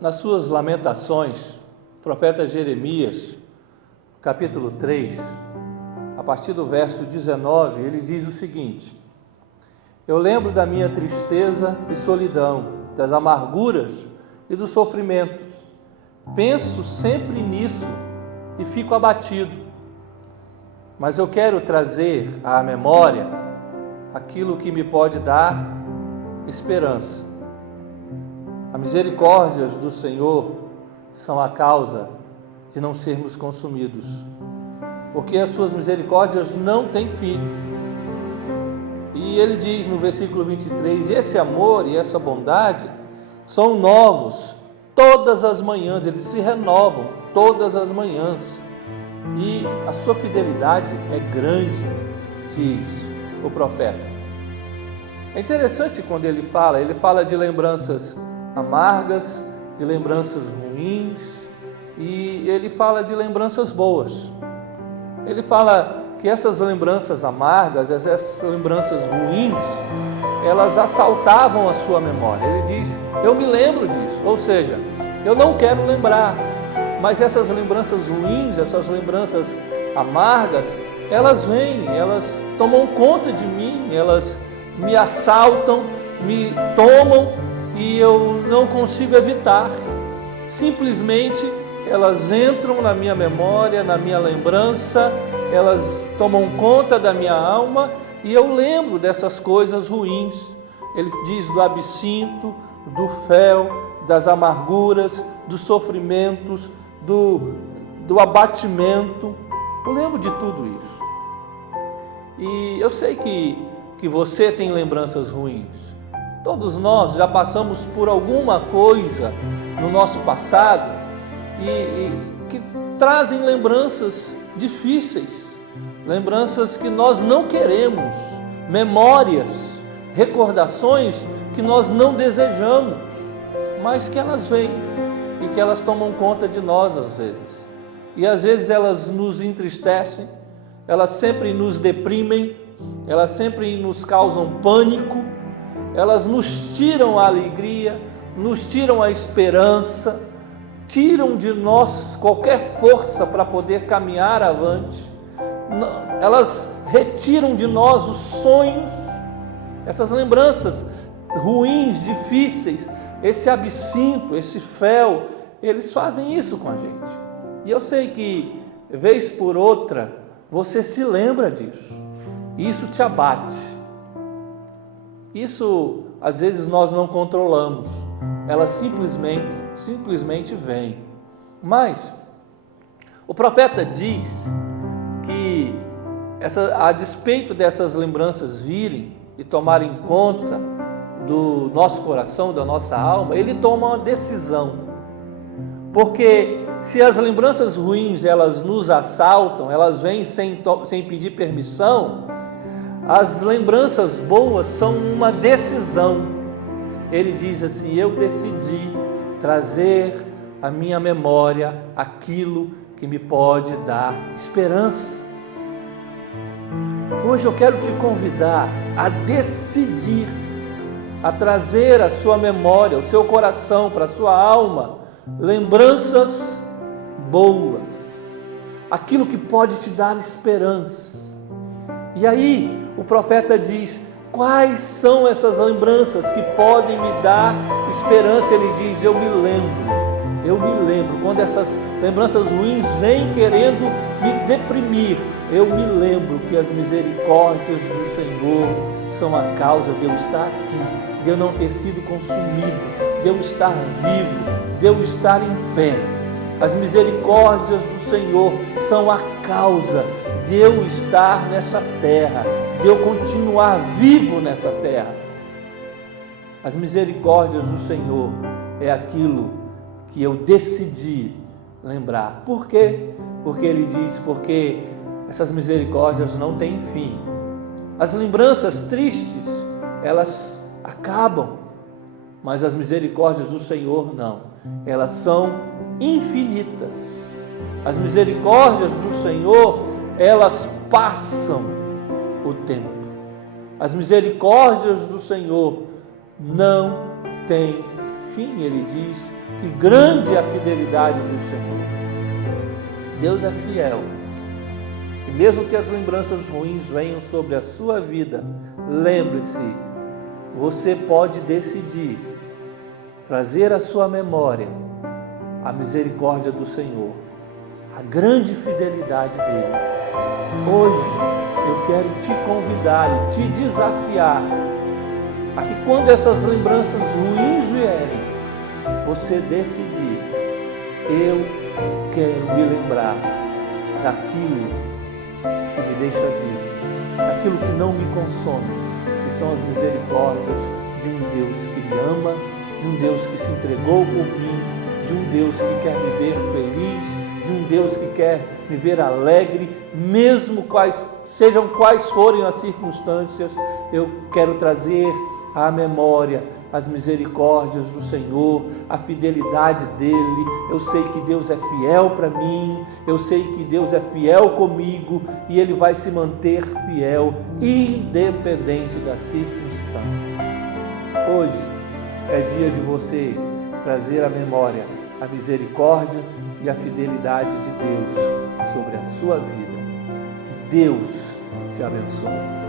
nas suas lamentações, o profeta Jeremias, capítulo 3, a partir do verso 19, ele diz o seguinte: eu lembro da minha tristeza e solidão, das amarguras e dos sofrimentos. Penso sempre nisso e fico abatido. Mas eu quero trazer à memória aquilo que me pode dar esperança. As misericórdias do Senhor são a causa de não sermos consumidos, porque as suas misericórdias não têm fim. E ele diz no versículo 23, esse amor e essa bondade são novos todas as manhãs, eles se renovam todas as manhãs, e a sua fidelidade é grande, diz o profeta. É interessante quando ele fala de lembranças amargas, de lembranças ruins, e ele fala de lembranças boas. Ele fala que essas lembranças amargas, essas lembranças ruins, elas assaltavam a sua memória. Ele diz, eu me lembro disso, ou seja, eu não quero lembrar, mas essas lembranças ruins, essas lembranças amargas, elas vêm, elas tomam conta de mim, elas me assaltam, me tomam e eu não consigo evitar. Simplesmente elas entram na minha memória, na minha lembrança, elas tomam conta da minha alma e eu lembro dessas coisas ruins. Ele diz do absinto, do fel, das amarguras, dos sofrimentos, do abatimento. Eu lembro de tudo isso. E eu sei que você tem lembranças ruins. Todos nós já passamos por alguma coisa no nosso passado e que trazem lembranças difíceis, lembranças que nós não queremos, memórias, recordações que nós não desejamos, mas que elas vêm e que elas tomam conta de nós às vezes. E às vezes elas nos entristecem, elas sempre nos deprimem, elas sempre nos causam pânico, elas nos tiram a alegria, nos tiram a esperança, tiram de nós qualquer força para poder caminhar avante, elas retiram de nós os sonhos, essas lembranças ruins, difíceis, esse absinto, esse fel, eles fazem isso com a gente. E eu sei que, vez por outra, você se lembra disso, e isso te abate. Isso, às vezes, nós não controlamos, ela simplesmente vem. Mas o profeta diz que a despeito dessas lembranças virem e tomarem conta do nosso coração, da nossa alma, ele toma uma decisão. Porque se as lembranças ruins elas nos assaltam, elas vêm sem pedir permissão, as lembranças boas são uma decisão. Ele diz assim, eu decidi trazer à minha memória aquilo que me pode dar esperança. Hoje eu quero te convidar a decidir, a trazer à sua memória, ao seu coração, para a sua alma, lembranças boas, aquilo que pode te dar esperança. E aí o profeta diz, quais são essas lembranças que podem me dar esperança? Ele diz, eu me lembro, quando essas lembranças ruins vêm querendo me deprimir, eu me lembro que as misericórdias do Senhor são a causa de eu estar aqui, de eu não ter sido consumido, de eu estar vivo, de eu estar em pé. As misericórdias do Senhor são a causa de eu estar nessa terra, de eu continuar vivo nessa terra. As misericórdias do Senhor é aquilo que eu decidi lembrar. Por quê? Porque ele diz, porque essas misericórdias não têm fim. As lembranças tristes, elas acabam, mas as misericórdias do Senhor não, elas são infinitas. As misericórdias do Senhor, elas passam o tempo. As misericórdias do Senhor não têm fim, ele diz que grande é a fidelidade do Senhor. Deus é fiel. E mesmo que as lembranças ruins venham sobre a sua vida, lembre-se, você pode decidir trazer à sua memória a misericórdia do Senhor, a grande fidelidade dele. Hoje eu quero te convidar e te desafiar a que quando essas lembranças ruins vierem, você decidir: eu quero me lembrar daquilo que me deixa vivo, daquilo que não me consome, que são as misericórdias de um Deus que me ama, de um Deus que se entregou por mim, de um Deus que quer me ver feliz, de um Deus que quer me ver alegre, mesmo sejam quais forem as circunstâncias. Eu quero trazer à memória as misericórdias do Senhor, a fidelidade dele. Eu sei que Deus é fiel para mim, eu sei que Deus é fiel comigo e ele vai se manter fiel independente das circunstâncias. Hoje é dia de você trazer à memória a misericórdia e a fidelidade de Deus sobre a sua vida. Que Deus te abençoe.